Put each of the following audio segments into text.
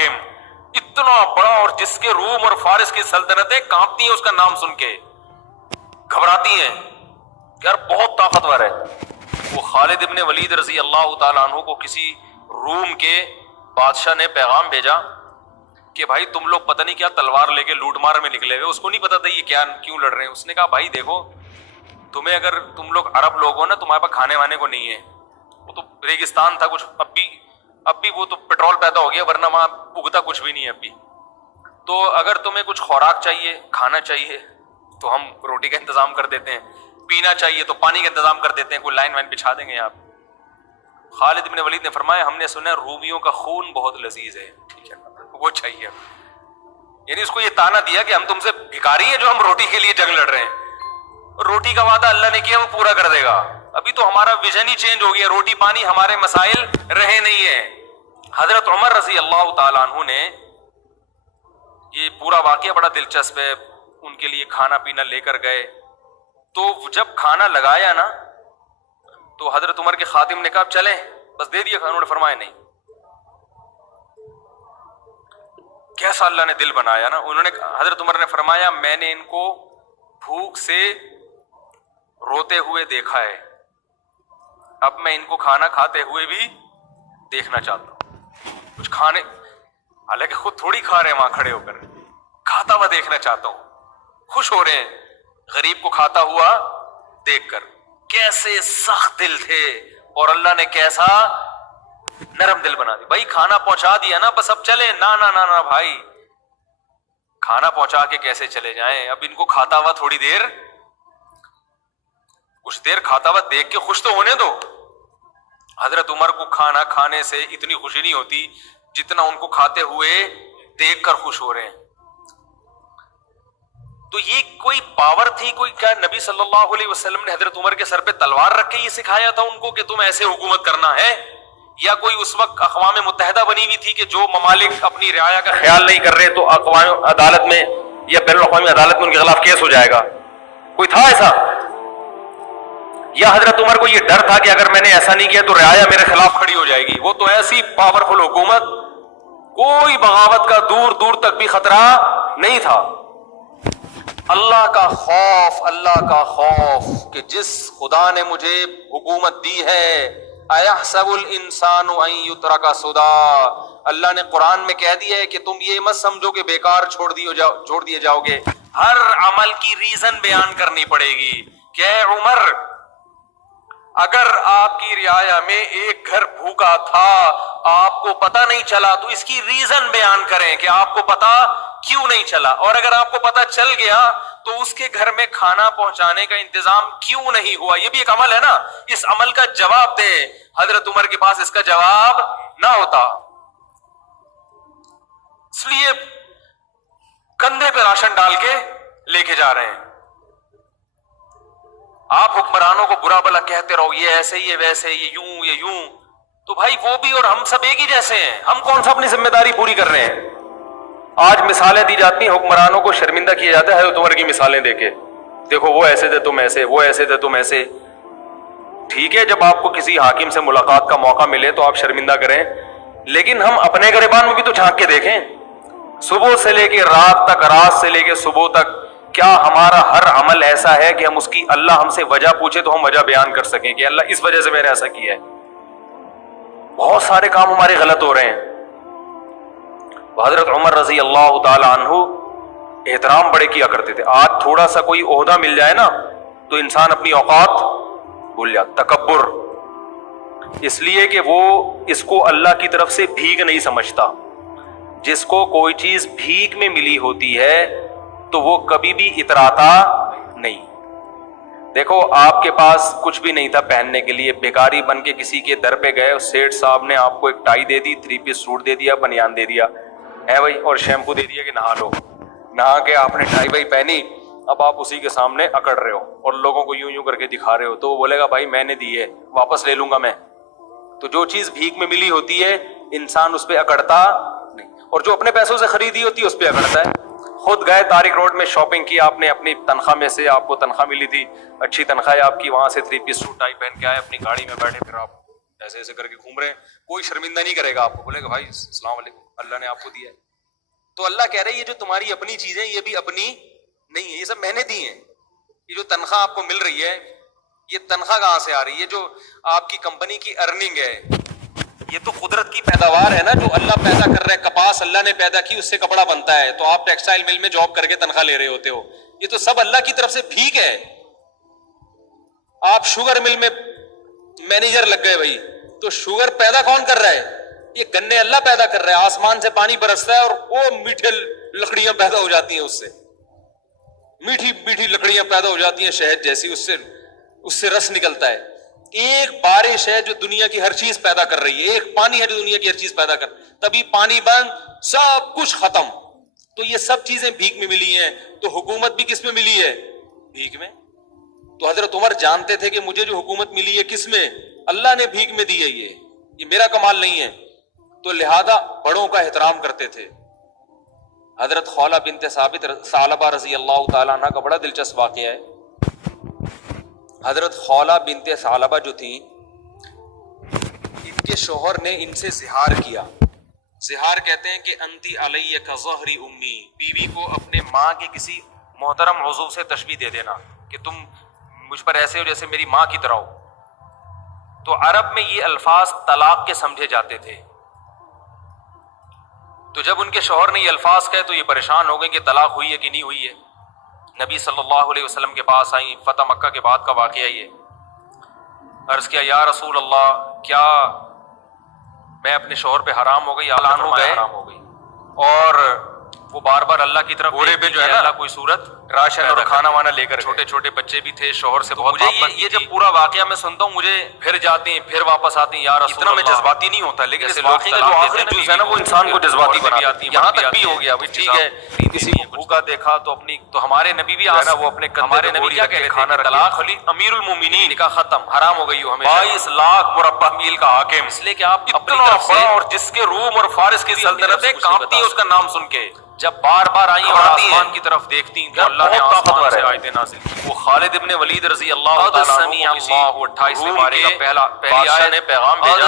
حاکم، اتنا بڑا، اور جس کے روم اور فارس کی سلطنتیں کانپتی ہیں اس کا نام سن کے، گھبراتی ہیں یار بہت طاقتور ہے۔ وہ خالد ابن ولید رضی اللہ تعالیٰ عنہ کو کسی روم کے بادشاہ نے پیغام بھیجا کہ بھائی تم لوگ پتہ نہیں کیا تلوار لے کے لوٹ مار میں نکلے ہوئے، اس کو نہیں پتا تھا یہ کیا کیوں لڑ رہے ہیں۔ اس نے کہا بھائی دیکھو تمہیں، اگر تم لوگ عرب لوگ ہو نا، تمہارے پاس کھانے وانے کو نہیں ہے، وہ تو ریگستان تھا کچھ، اب بھی وہ تو پیٹرول پیدا ہو گیا، ورنہ وہاں اگتا کچھ بھی نہیں ہے اب بھی۔ تو اگر تمہیں کچھ خوراک چاہیے، کھانا چاہیے تو ہم روٹی کا انتظام کر دیتے ہیں، پینا چاہیے تو پانی کا انتظام کر دیتے ہیں، کوئی لائن وائن بچھا دیں گے آپ۔ خالد بن ولید نے فرمایا ہم نے سنا رومیوں کا خون بہت لذیذ ہے، ٹھیک ہے وہ چاہیے۔ یعنی اس کو یہ تانا دیا کہ ہم تم سے بھکاری ہیں جو ہم روٹی کے لیے جنگ لڑ رہے ہیں، روٹی کا وعدہ اللہ نے کیا وہ پورا کر دے گا۔ ابھی تو ہمارا ویژن ہی چینج ہو گیا، روٹی پانی ہمارے مسائل رہے نہیں ہیں۔ حضرت عمر رضی اللہ تعالیٰ عنہ نے، یہ پورا واقعہ بڑا دلچسپ ہے، ان کے لیے کھانا پینا لے کر گئے، تو جب کھانا لگایا نا تو حضرت عمر کے خادم نے کہا چلیں بس دے دیا کھانا، انہوں نے فرمایا نہیں۔ کیسا اللہ نے دل بنایا نا، انہوں نے، حضرت عمر نے فرمایا میں نے ان کو بھوک سے روتے ہوئے دیکھا ہے، اب میں ان کو کھانا کھاتے ہوئے بھی دیکھنا چاہتا ہوں، کچھ کھانے، حالانکہ خود تھوڑی کھا رہے ہیں وہاں کھڑے ہو کر، کھاتا ہوا دیکھنا چاہتا ہوں۔ خوش ہو رہے ہیں غریب کو کھاتا ہوا دیکھ کر، کیسے سخت دل تھے، اور اللہ نے کیسا نرم دل بنا دی۔ بھائی کھانا پہنچا دیا نا بس اب چلے، نا نا نا نا بھائی، کھانا پہنچا کے کیسے چلے جائیں، اب ان کو کھاتا ہوا تھوڑی دیر، کچھ دیر کھاتا ہوا دیکھ کے خوش تو ہونے دو۔ حضرت عمر کو کھانا کھانے سے اتنی خوشی نہیں ہوتی جتنا ان کو کھاتے ہوئے دیکھ کر خوش ہو رہے ہیں۔ تو یہ کوئی پاور تھی، کوئی کیا نبی صلی اللہ علیہ وسلم نے حضرت عمر کے سر پہ تلوار رکھ کے یہ سکھایا تھا ان کو کہ تم ایسے حکومت کرنا ہے، یا کوئی اس وقت اقوام متحدہ بنی ہوئی تھی کہ جو ممالک اپنی رعایا کا خیال نہیں کر رہے تو اقوام عدالت میں یا بین الاقوامی عدالت میں ان کے خلاف کیس ہو جائے گا، کوئی تھا ایسا؟ یا حضرت عمر کو یہ ڈر تھا کہ اگر میں نے ایسا نہیں کیا تو رعایا میرے خلاف کھڑی ہو جائے گی؟ وہ تو ایسی پاورفل حکومت، کوئی بغاوت کا دور دور تک بھی خطرہ نہیں تھا۔ اللہ کا خوف، اللہ کا خوف کہ جس خدا نے مجھے حکومت دی ہے، اَيَحْسَبُ الْإِنسَانُ أَن يُتْرَكَ سُدًى، اللہ نے قرآن میں کہہ دیا ہے کہ تم یہ مت سمجھو کہ بیکار چھوڑ دیے جاؤ گے، ہر عمل کی ریزن بیان کرنی پڑے گی کہ اے عمر اگر آپ کی رعایا میں ایک گھر بھوکا تھا آپ کو پتہ نہیں چلا تو اس کی ریزن بیان کریں کہ آپ کو پتہ کیوں نہیں چلا، اور اگر آپ کو پتہ چل گیا تو اس کے گھر میں کھانا پہنچانے کا انتظام کیوں نہیں ہوا۔ یہ بھی ایک عمل ہے نا، اس عمل کا جواب دے۔ حضرت عمر کے پاس اس کا جواب نہ ہوتا، اس لیے کندھے پہ راشن ڈال کے لے کے جا رہے ہیں۔ آپ حکمرانوں کو برا بھلا کہتے رہو، یہ ایسے یہ ویسے، یہ یوں یہ یوں، تو بھائی وہ بھی اور ہم سب ایک ہی جیسے ہیں، ہم کون سا اپنی ذمہ داری پوری کر رہے ہیں؟ آج مثالیں دی جاتی ہیں، حکمرانوں کو شرمندہ کیا جاتا ہے حضرت عمر کی مثالیں دے کے، دیکھو وہ ایسے تھے تم ایسے، وہ ایسے تھے تم ایسے۔ ٹھیک ہے جب آپ کو کسی حاکم سے ملاقات کا موقع ملے تو آپ شرمندہ کریں، لیکن ہم اپنے گریبان میں بھی تو جھانک کے دیکھیں، صبح سے لے کے رات تک، رات سے لے کے صبح تک، کیا ہمارا ہر عمل ایسا ہے کہ ہم اس کی، اللہ ہم سے وجہ پوچھے تو ہم وجہ بیان کر سکیں کہ اللہ اس وجہ سے میں نے ایسا کیا ہے؟ بہت سارے کام ہمارے غلط ہو رہے ہیں۔ حضرت عمر رضی اللہ تعالی عنہ احترام بڑے کیا کرتے تھے۔ آج تھوڑا سا کوئی عہدہ مل جائے نا تو انسان اپنی اوقات بھول جاتا، تکبر، اس لیے کہ وہ اس کو اللہ کی طرف سے بھیک نہیں سمجھتا۔ جس کو کوئی چیز بھیک میں ملی ہوتی ہے تو وہ کبھی بھی اتراتا نہیں۔ دیکھو آپ کے پاس کچھ بھی نہیں تھا پہننے کے لیے، بیکاری بن کے کسی کے در پہ گئے، سیٹھ صاحب نے آپ کو ایک ٹائی دے دی، 3 پیس سوٹ دے دیا، بنیان دے دیا ہے بھائی، اور شیمپو دے دیا کہ نہا لو، نہا کے آپ نے ٹائی بھائی پہنی، اب آپ اسی کے سامنے اکڑ رہے ہو اور لوگوں کو یوں یوں کر کے دکھا رہے ہو، تو وہ بولے گا بھائی میں نے دی ہے واپس لے لوں گا میں۔ تو جو چیز بھیک میں ملی ہوتی ہے انسان اس پہ اکڑتا نہیں، اور جو اپنے پیسوں سے خریدی ہوتی ہے اس پہ اکڑتا ہے۔ خود گئے طارق روڈ میں شاپنگ کی آپ نے، اپنی تنخواہ میں سے، آپ کو تنخواہ ملی تھی، اچھی تنخواہ ہے آپ کی، وہاں سے 3 پیس سوٹ ٹائی پہن کے آئے، اپنی گاڑی میں بیٹھے، پھر آپ ایسے ایسے کر کے گھوم رہے ہیں, کوئی شرمندہ نہیں کرے گا آپ کو, بولے گا بھائی السلام علیکم, اللہ نے آپ کو دیا ہے. تو اللہ کہہ رہے ہیں یہ جو تمہاری اپنی چیزیں یہ بھی اپنی نہیں ہے, یہ سب میں نے دی ہیں. یہ جو تنخواہ آپ کو مل رہی ہے یہ تنخواہ کہاں سے آ رہی ہے؟ یہ جو آپ کی کمپنی کی ارننگ ہے یہ تو قدرت کی پیداوار ہے نا, جو اللہ پیدا کر رہا ہے. کپاس اللہ نے پیدا کی, اس سے کپڑا بنتا ہے, تو آپ ٹیکسٹائل مل میں جاب کر کے تنخواہ لے رہے ہوتے ہو. یہ تو سب اللہ کی طرف سے بھیک ہے. آپ شوگر مل میں مینیجر لگ گئے بھائی, تو شوگر پیدا کون کر رہا ہے؟ یہ گنے اللہ پیدا کر رہا ہے. آسمان سے پانی برستا ہے اور وہ میٹھے لکڑیاں پیدا ہو جاتی ہیں, اس سے میٹھی میٹھی لکڑیاں پیدا ہو جاتی ہیں شہد جیسی, اس سے رس نکلتا ہے. ایک بارش ہے جو دنیا کی ہر چیز پیدا کر رہی ہے, ایک پانی ہے جو دنیا کی ہر چیز پیدا کر, تبھی پانی بند, سب کچھ ختم. تو یہ سب چیزیں بھیک میں ملی ہیں. تو حکومت بھی کس میں ملی ہے؟ بھیک میں. تو حضرت عمر جانتے تھے کہ مجھے جو حکومت ملی ہے کس میں؟ اللہ نے بھیک میں دی ہے, یہ میرا کمال نہیں ہے. تو لہذا بڑوں کا احترام کرتے تھے. حضرت خولہ بنت ثعلبہ رضی اللہ تعالیٰ عنہ کا بڑا دلچسپ واقعہ ہے. حضرت خولہ بنت ثعلبہ جو تھی, ان کے شوہر نے ان سے زہار کیا. زہار کہتے ہیں کہ انتی علیہ کظہر امی, بیوی کو اپنے ماں کے کسی محترم عضو سے تشبیہ دے دینا کہ تم مجھ پر ایسے ہو جیسے میری ماں کی طرح ہو. تو عرب میں یہ الفاظ طلاق کے سمجھے جاتے تھے. تو جب ان کے شوہر نے یہ الفاظ کہے تو یہ پریشان ہو گئے کہ طلاق ہوئی ہے کہ نہیں ہوئی ہے. نبی صلی اللہ علیہ وسلم کے پاس آئیں, فتح مکہ کے بعد کا واقعہ یہ. عرض کیا یا رسول اللہ, کیا میں اپنے شوہر پہ حرام ہو گئی؟ اعلان ہو گئے حرام ہو گئی. اور وہ بار بار اللہ کی طرف گورے پہ جو ہے نا اللہ کوئی صورت راشن اور کھانا وانا لے کر, چھوٹے چھوٹے بچے بھی تھے, شوہر سے بہت محبت. یہ جب پورا واقعہ میں سنتا ہوں مجھے پھر جاتے ہیں پھر واپس آتے ہیں, یا رسول اللہ. اتنا میں جذباتی نہیں ہوتا, لیکن اس واقعے کا جو آخری جز ہے نا وہ انسان کو جذباتی بناتی ہے. یہاں تک بھی ہو گیا ٹھیک ہے, کسی کو بھوکا دیکھا تو اپنی, تو ہمارے نبی بھی ہے نا وہ اپنے ہمارے نبی کیا کہتے ہیں, طلاق خلی امیر المومنین کا ختم, حرام ہو گئی ہو ہمیں 22 لاکھ مربع میل کا حاکم. اس لیے کہ آپ اپنی طرف سے, اور جس کے روم اور فارس کی سلطنتیں کانپتی ہیں اس کا نام سن کے, جب بار بار آئی اور آسمان کی طرف دیکھتی تو اللہ نے آسمان سے آیتیں نازل کی. وہ خالد ابن ولید رضی اللہ تعالیٰ عنہ کو 28ویں پارے کا پہلی آیت نے پیغام بھیجا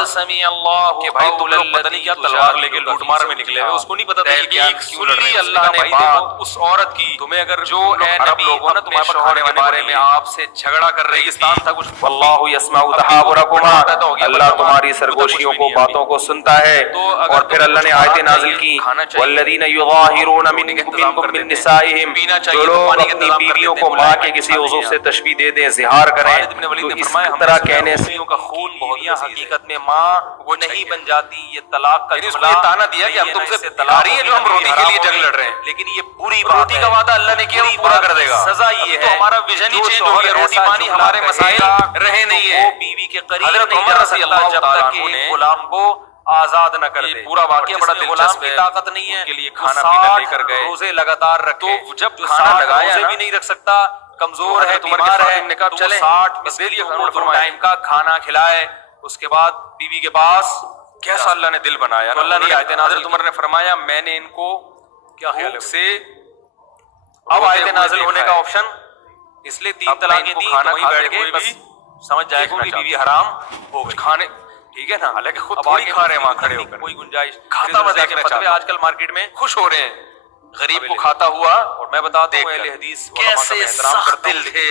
کہ بھائی تم لوگ پتہ نہیں کیا تلوار لے کے لوٹ مار میں نکلے ہوئے, اس کو نہیں پتا تھا کہ کیوں لڑ رہے ہیں. اللہ نے بات اس عورت کی, تمہیں اگر جو عرب لوگ ہو نا تمہارے شوہر کے بارے میں آپ سے جھگڑا کر رہی تھا کچھ, واللہ یسمع تحاورکما, اللہ تمہاری سرگوشیوں کو باتوں کو سنتا ہے. اور پھر اللہ نے آیتیں نازل کی والذین یظاہرون منکم من نسائہم, جو لوگ اپنی بیویوں کو ماں کے کسی عضو سے تشبیہ دے دیں, زہار کریں, تو اس طرح کہنے سے کا خون بہت حقیقت میں ماں وہ نہیں بن جاتی. یہ طلاق کا جملہ یہ تانا دیا کہ ہم تم سے طلاق ہے جو ہم روٹی کے لیے جنگ لڑ رہے ہیں, لیکن یہ پوری روٹی کا وعدہ اللہ نے کیا وہ پورا کر دے گا. سزا یہ ہے, ہمارا ویژن ہی چینج ہو گیا, روٹی پانی ہمارے مسائل رہے نہیں ہے. بیوی کے قریب نہیں جا سکتا جب تک کہ غلام کو آزاد نہ کر دے. پورا واقعہ بڑا دلچسپ ہے. طاقت نہیں ہے کے لیے کھانا پینا لے کر گئے, روزے لگاتار رکھے, تو جب کھانا لگایا بھی نہیں رکھ سکتا, کمزور ہے, بیمار ہے, تو 60 ٹائم کا کھانا کھلائے. اس کے بعد بیوی کے پاس کیسا اللہ نے دل بنایا. اللہ نے آیت نازل, عمر نے فرمایا میں نے ان کو کیا خیال سے, اب آیت نازل ہونے کا آپشن اس لیے 3 طلاقیں دی, وہیں بیٹھ کے بس سمجھ جائے گا کہ بیوی حرام ہو گئی. کھانے ٹھیک ہے نا, حالانکہ خود تھوڑی کھا رہے ہیں وہاں کھڑے ہو کر, کوئی گنجائش کھاتا ہوا دیکھنا چاہتے ہیں. آج کل مارکیٹ میں خوش ہو رہے ہیں غریب کو کھاتا ہوا, اور میں بتاتا ہوں اہل حدیث کیسے سخت دل تھے,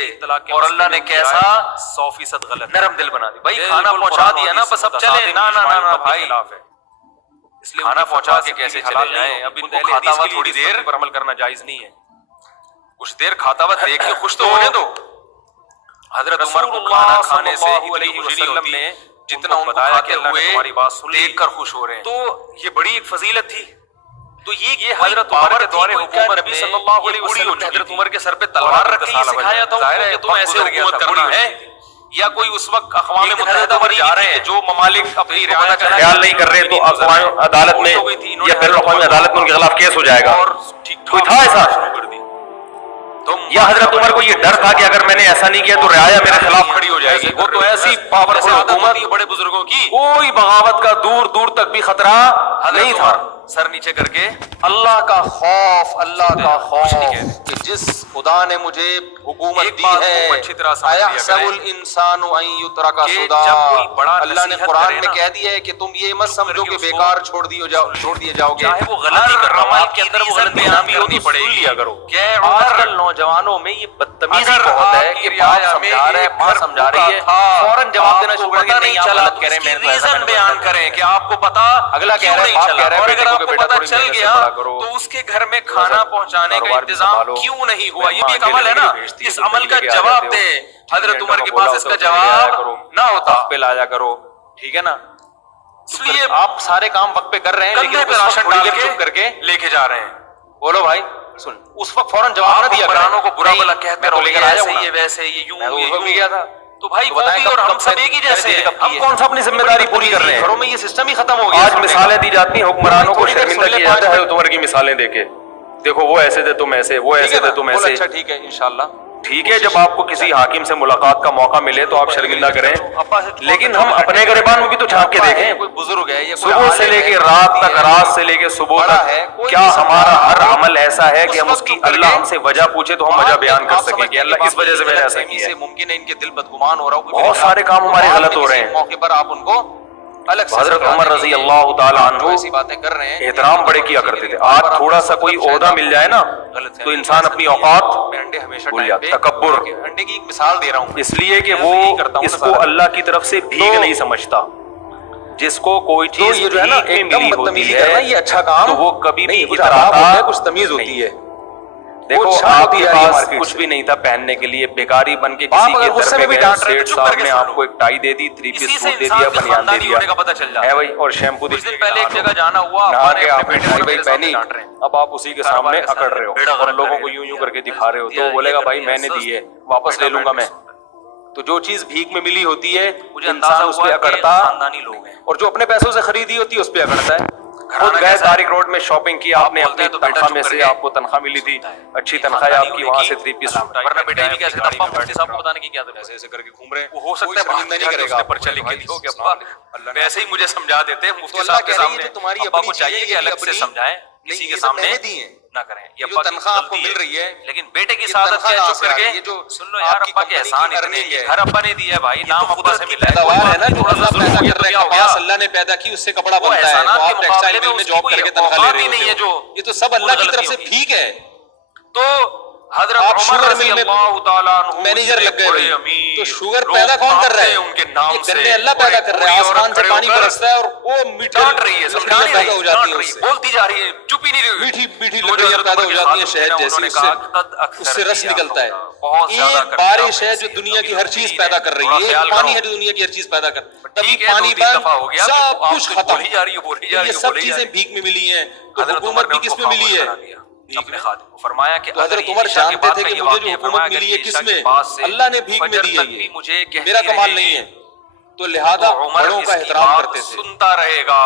اور اللہ نے کیسا 100% غلط نرم دل بنا دیا. بھائی کھانا پہنچا دیا نا بس اب چلے, نا نا نا بھائی, اس لیے کھانا پہنچا کے کیسے چلے جائیں. اب ان کو کھاتا ہوا تھوڑی دیر پر عمل کرنا جائز نہیں ہے, کچھ دیر کھاتا ہوا دیکھ کے خوش تو ہونے دو. حضرت عمر کو کھانا کھانے سے اتنی خوشی ہوتی ہے جتنا ان بتایا کہ اللہ نے تمہاری بات سن دیکھ کر خوش ہو رہے ہیں. تو یہ بڑی ایک فضیلت تھی. تو یہ حضرت عمر کے دور حکومت نبی صلی اللہ علیہ وسلم نے حضرت عمر کے سر پہ تلوار رکھی, یہ سکھایا تھا کہ تم ایسے حکومت کرنا ہے, یا کوئی اس وقت اقوام متحدہ میں جا رہے ہیں جو ممالک اپنی رعایت کا خیال نہیں کر رہے تو اقوام عدالت میں یا بین الاقوامی عدالت میں ان کے خلاف کیس ہو جائے گا. اور کوئی تھا ایسا, یا حضرت عمر کو یہ ڈر تھا کہ اگر میں نے ایسا نہیں کیا تو رعایا میرے خلاف کھڑی ہو جائے گی. وہ تو ایسی پاورفل حکومت, بڑے بزرگوں کی کوئی بغاوت کا دور دور تک بھی خطرہ نہیں تھا. سر نیچے کر کے اللہ کا خوف، اللہ کا خوف نہیں کہتے۔ کہ جس خدا نے مجھے حکومت ایک دی بات ہے، کو اچھی طرح سمجھ لیا اَيَحْسَبُ کریں الْإِنسَانُ أَن يُتْرَكَ کہ سُدًى، جب کوئی بڑا اللہ نے نصیحت قرآن کرے میں نا، کہہ دیا ہے کہ تم یہ مت سمجھو کہ اس کو بیکار چھوڑ دیے جاؤ گے، چاہے وہ غلطی کر رہا ہو، عمل آپ کے اندر وہ ریزن غلطی بیان بھی ہوتی کرنی پڑے سن گی لیا کرو۔ کہ آج عمر کل نوجوانوں میں یہ بدتمیزی اگر بہت ہے آپ کی کہ باپ رعایا میں سمجھا رہا ہے، ایک ماں گھر سمجھا رہی ہے، تھا، فوراً جواب دینا آپ کو شروع کر پتہ دیں نہیں آپ چلا غلط تو کہہ رہے اس ہیں، کی میں نے تو ایسا ریزن بیان کریں کہ آپ کو پتا اگلا کہہ کیوں رہا ہے، نہیں باپ چلا، کہہ رہا ہے اور بیٹے اگر کو آپ کہ کو بیٹا پتا تھوڑی چل محنت سے گیا پڑھا کرو، تو اس کے گھر میں کھانا پہنچانے کا کاروبار بھی انتظام سنبھالو، کیوں نہیں ہوا، یہ بھی ایک مہمان عمل ہے کے نا، لیے بھیجتی ہے اس تو عمل کا لے کے آ جواب جاتے ہو، دیں۔ حضرت عمر کے بولا پاس اس کا ہوتا ہے، لے آیا جواب کرو، نہ ہوتا، وقت پہ لایا کرو، ٹھیک ہے نا؟ اس لیے آپ سارے کام وقت پہ کر رہے ہیں لیکن کندھے پہ اس وقت راشن تھوڑی ڈال دیر چپ کر کے لے کے جا رہے ہیں۔ بولو بھائی سن، اس وقت فوراً جواب نہ آپ دیا حکمرانوں کو برا بھلا کہتے رہو، لے یہ کر آیا ایسے ہوں یہ ویسے یہ یوں میں تو یہ اس وقت بھی یوں، گیا تھا، تو بھائی وہ بتائیں بھی کب اور ہم کب سب ایک ہی جیسے ہیں، ہم کون سا اپنی ذمہ داری پوری کر رہے ہیں؟ گھروں میں یہ سسٹم ہی ختم ہو گیا۔ آج مثالیں دی جاتی ہیں حکمرانوں کو تھوڑی دیر شرمندہ سن لے کیا جاتا ہے 5 حضرت عمر کی مثالیں دے کے، دیکھو وہ ایسے تھے تم ایسے، وہ ایسے تھے تم بول ایسے۔ اچھا ٹھیک ہے انشاءاللہ، ٹھیک ہے، جب آپ کو کسی حاکم سے ملاقات کا موقع ملے تو آپ شرمندہ کریں، لیکن ہم اپنے گریبان میں بھی تو جھانک کے دیکھیں، کوئی بزرگ ہے یا کوئی صبح سے عالم لے ہے، کے رات تک، رات سے لے کے صبح بڑا تک، ہے، کوئی کیا بھی سمجھا ہمارا رہا ہر ہو، عمل ایسا ہے کہ اس ہم وقت اس کی چپ کر اللہ کے ہم سے وجہ پوچھے تو ہم وجہ بیان کر آپ سکیں سمجھتے کہ ہیں اللہ اس وجہ سے میں نے ایسا غلط کیا سے ہے۔ ممکن ہے ان کے دل بدگمان ہو رہا ہو، کوئی بہت سارے کام ہمارے غلط ہو رہے ہیں۔ موقع پر آپ ان کو الگ سے حضرت عمر رضی اللہ تعالیٰ جو ایسی عنہ باتیں کر رہے ہیں احترام بڑے کیا کرتے تھے۔ آج تھوڑا سا کوئی عہدہ مل جائے نا تو انسان اپنی اوقات میں انڈے ہمیشہ بھول جاتا ہے، تکبر، انڈے کی ایک مثال دے رہا ہوں، اس لیے کہ وہ اس کو اللہ کی طرف سے بھیک نہیں سمجھتا۔ جس کو کوئی چیز یہ جو ہے نا بھیک میں ایک دم ملی ہوتی بدتمیزی کرنا ہے یہ اچھا کام تو وہ کبھی بھی کچھ آداب ہوتے ہیں، اتراتا کچھ تمیز ہوتی ہے۔ دیکھو شرط آپ ہوتی کے ہے پاس مارکیٹ کچھ سے۔ بھی نہیں تھا پہننے کے لیے، بیکاری بن کے باپ کسی کے اگر غصے در میں پہ بھی گئے، ڈانٹ رہے سیٹ تو چپ کر صاحب کے نے سن آپ لو۔ کو ایک ٹائی دے دی، 3 اسی پیس سے سوٹ دے انسان دیا، کے بنیان دے خاندانی دیا ہونے کا پتہ چل جاتا ہے بھائی، اور شیمپو دے کچھ دن دیا، پہلے ایک جگہ جانا ہوا، نہا ہمارے کے اپنے آپ نے بیٹے ٹائی کو بھائی میرے سامنے پہنی، ڈانٹ رہے ہیں۔ اب آپ اسی کے سامنے اکڑ رہے ہو اور لوگوں کو یوں یوں کر کے دکھا رہے ہو تو بولے گا بھائی میں نے دی ہے، واپس لے لوں گا میں۔ تو جو چیز بھیک میں ملی ہوتی ہے انسان اس پہ اکڑتا، خاندانی لوگ ہیں، اور جو اپنے پیسوں سے خریدی ہوتی ہے اس پہ اکڑتا ہے۔ خود گئے طارق روڈ میں شاپنگ کی آپ نے، اپنی تنخواہ میں سے آپ کو تنخواہ ملی تھی، اچھی تنخواہ ہے آپ کی، وہاں سے 3 پیس سوٹ، ورنہ بیٹے بھی کہہ سکتا ابا مفتی صاحب کو بتانے کی کیا ضرورت ہے، ایسے ایسے کر کے گھوم رہے ہیں، وہ ہو سکتا ہے شرمندہ نہیں کرے گا، پرچہ لکھ کے دیو کہ ابا ویسے ہی مجھے سمجھا دیتے ہیں مفتی صاحب کے سامنے، تمہاری ابا کو چاہیے کہ الگ سے سمجھائیں، کسی کے سامنے دی ہیں نہ کریں۔ یہ جو تنخواہ آپ کو مل رہی ہے، لیکن بیٹے کی سعادت کیا چپ کر کے سن لو یار، ابا کے احسان اتنے ہیں، گھر ابا نے دیا ہے بھائی، نام ابا سے ملا ہے، پیداوار ہے نا جو تھوڑا سا اللہ پیدا ظلم کر رہا ہے، ہو گیا، کپاس اللہ نے پیدا کی، اس سے کپڑا وہ بنتا ہے، تو احسانات کے آپ ٹیکسٹائل مقابلے مل میں میں اس جاب کی کر کے کوئی تنخواہ لے اوقات رہے ہی نہیں ہے ہوتے ہو، جو یہ تو سب اللہ کی غلطی طرف سے ہوگی۔ بھیک ہے۔ تو حضرت آپ عمر شوگر رضی مل میں اللہ تعالیٰ عنہ مینیجر لگ گئے بڑے بھائی، امیر، تو شوگر لوگ پیدا کون کر رہا ہے؟ ان کے نام یہ سے، گنے اللہ پیدا کر رہا ہے، بوڑھی عورت آسمان سے کھڑے پانی ہو کر برستا ہے اور وہ میٹھی ڈانٹ رہی ہے، سمجھا نہیں پیدا ہو رہی، جاتی ڈانٹ ہے رہی اس ہے، سے، بولتی جا رہی ہے، چپ ہی نہیں رہی، میٹھی میٹھی تو جو لکڑیاں حضرت پیدا عمر ہو کے جاتی ہیں خادم شہد تھے نا، جیسی، انہوں نے اس سے کہا قد اکثر اس سے رس کیا نکلتا ہے۔ ہوگا، بہت زیادہ ایک کر دیا بارش ہے آپ جو نے، دنیا کی ابھی ہر چیز تین پیدا کر رہی تھوڑا ہے، خیال ایک پانی کرو۔ ہے جو دنیا کی ہر چیز پیدا کر، تبھی ٹھیک ہے، پانی 2-3 دفعہ ہو گیا، سب آپ کچھ تو ختم، بولی جا رہی ہے، بولی جا رہی ہے، یہ سب بولی جا چیزیں رہی ہے۔ بھیک میں ملی ہیں، تو حضرت حکومت عمر نے بھی ان کس کو میں ملی خاموش ہے؟ کرا دیا اپنے خادم کو، فرمایا کہ تو اگر حضرت یہ عمر عشاء کے جانتے بعد تھے کا کہ یہ مجھے واقعہ جو ہے، حکومت فرمایا ملی اگر ہے یہ کس عشاء کے میں؟ بعد سے اللہ نے بھیک میں فجر دی ہے، تک بھی مجھے کہتی میرا کمال رہے نہیں گی، ہے، تو لہذا تو عمر بڑوں اس کا کی احترام بات کرتے تھے۔ سنتا رہے گا،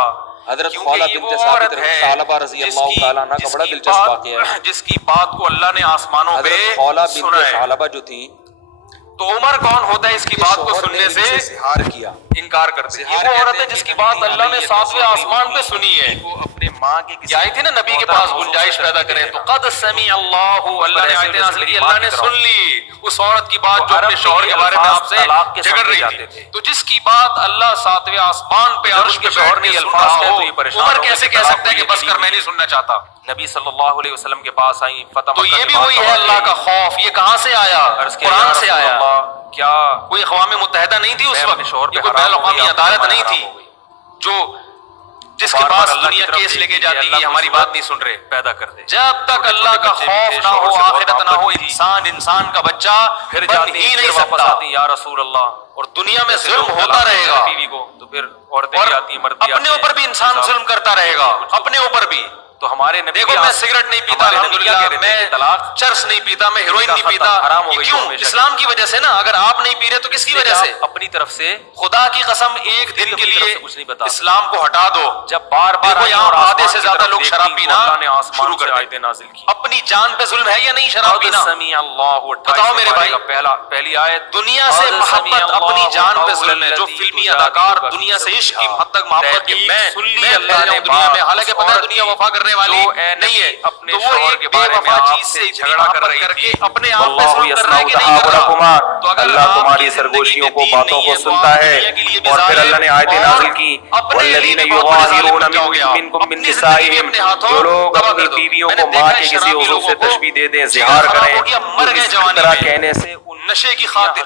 حضرت کیونکہ خولہ یہ بنت وہ ثابت عورت ہے ثعلبہ رضی اللہ تعالیٰ عنہ کا بڑا دلچسپ واقعہ ہے۔ جس کی بات کو اللہ نے آسمانوں پہ حضرت خولہ سنا بنت ہے، ثعلبہ جو تھی، تو عمر کون ہوتا ہے اس کی بات کو شوہر سننے نے سے ان زہار کیا، انکار کرتے ہیں؟ زہار یہ وہ عورت کہتے ہے ہیں جس کہ کی بات نبی اللہ نے علیہ 7ویں آسمان پہ سنی ہے، کو اپنے ماں کے یہ آئی تھی نا نبی کے پاس گنجائش پیدا کریں تو قد سمیع اللہ، اللہ نے آیتیں نازل کی، اللہ نے سن لی اس عورت کی بات جو اپنے شوہر کے بارے میں آپ سے جھگڑ رہی تھی، تو جس کی بات اللہ 7ویں آسمان پہ عرش کے شوہر نے الفاظ کہے تو یہ پریشان، عمر کیسے کہہ سکتا ہے کہ بس کر میں نہیں سننا چاہتا؟ نبی صلی اللہ علیہ وسلم کے پاس آئیں، فتح تو یہ بھی وہی ہے اللہ کا خوف، یہ کہاں سے آیا؟ قرآن سے آیا، کیا کوئی اقوام متحدہ نہیں تھی اس وقت، یہ کوئی بین الاقوامی عدالت نہیں تھی جو جس کے پاس دنیا کیس لے کے جاتی ہے ہماری بات نہیں سن رہے، پیدا کر دے۔ جب تک اللہ کا خوف نہ ہو، آخرت نہ ہو، انسان کا بچہ پھر بن ہی نہیں سکتا، یا رسول اللہ، اور دنیا میں ظلم ہوتا رہے گا، بیوی کو تو پھر عورتیں بھی آتی ہیں، مرد بھی آتے ہیں، اپنے اوپر بھی انسان ظلم کرتا رہے گا، اپنے اوپر بھی۔ تو ہمارے نبی دیکھو میں سگریٹ نہیں پیتا الحمدللہ، میں طلاق چرس نہیں پیتا، میں ہیروئن نہیں پیتا، حرام ہو یہ گئی کیوں؟ ہمیشہ اسلام کی وجہ سے نا۔ اگر آپ نہیں پی رہے تو کس کی وجہ سے؟ اپنی طرف سے خدا کی قسم ایک دن کے لیے کچھ نہیں بتا، اسلام کو ہٹا دو۔ جب بار بار دیکھو یہاں آدھے سے زیادہ لوگ شراب پینا شروع کر آیتیں دیں۔ نازل کی، اپنی جان پہ ظلم ہے یا نہیں شراب پینا؟ سمیع اللہ، بتاؤ میرے بھائی، پہلی آیت، دنیا سے محبت اپنی جان پہ ظلم ہے۔ جو فلمی اداکار دنیا سے عشق کی حد تک محبت کی، میں اللہ نے دنیا میں، حالانکہ پتہ ہے دنیا وفا کرنے والی نہیں ہے، تو وہ ایک بے وفا چیز سے جھگڑا کر کے اپنے آپ پہ ظلم کر رہا ہے کہ نہیں کر رہا؟ تو اگر اللہ آپ تمہاری کی سرگوشیوں کو، زندگی میں باتوں دین کو نہیں سنتا تو آپ ہے۔ دنیا کے لیے بھی اور پھر ظالم اللہ نے آیتیں اور نازل کی، اپنے والذین لیے بہت بڑا ظالم یظاہرون بن جاؤ گے منکم آپ۔ من اپنی زندگی بھی نسائہم، اپنے ہاتھوں جو لوگ تباہ اپنی کر دو۔ بیویوں میں نے کو دیکھا ماں ہے کے کسی شرابی عضو لوگوں سے کو تشبیہ دے دیں، جگر زہار خراب کریں، ہو گیا، مر گئے اس جوانی طرح میں، کہنے سے نشے کی خاطر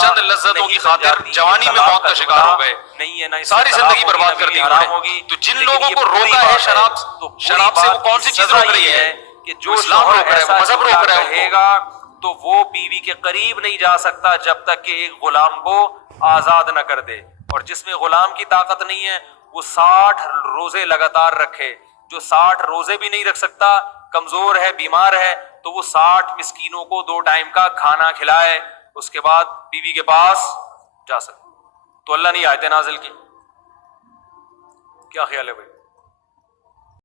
چند لذتوں کی خاطر جوانی میں موت کا شکار ہو گئے، نہیں ہے نا، ساری زندگی برباد کر دی انہوں نے۔ تو جن لوگوں کو روکا ہے شراب سے، وہ کون سی چیز روک رہی ہے؟ کہ جو اسلام روک رہا ہے، وہ مذہب روک رہا ہے ان کو۔ گا تو وہ بیوی کے قریب نہیں جا سکتا جب تک کہ ایک غلام کو آزاد نہ کر دے، اور جس میں غلام کی طاقت نہیں ہے وہ 60 روزے لگاتار رکھے۔ جو 60 روزے بھی نہیں رکھ سکتا، کمزور ہے، بیمار ہے، تو وہ 60 مسکینوں کو 2 ٹائم کا کھانا کھلائے، اس کے بعد بیوی کے پاس جا سکتا۔ تو اللہ نے آیتیں نازل کی۔ کیا خیال ہے بھائی؟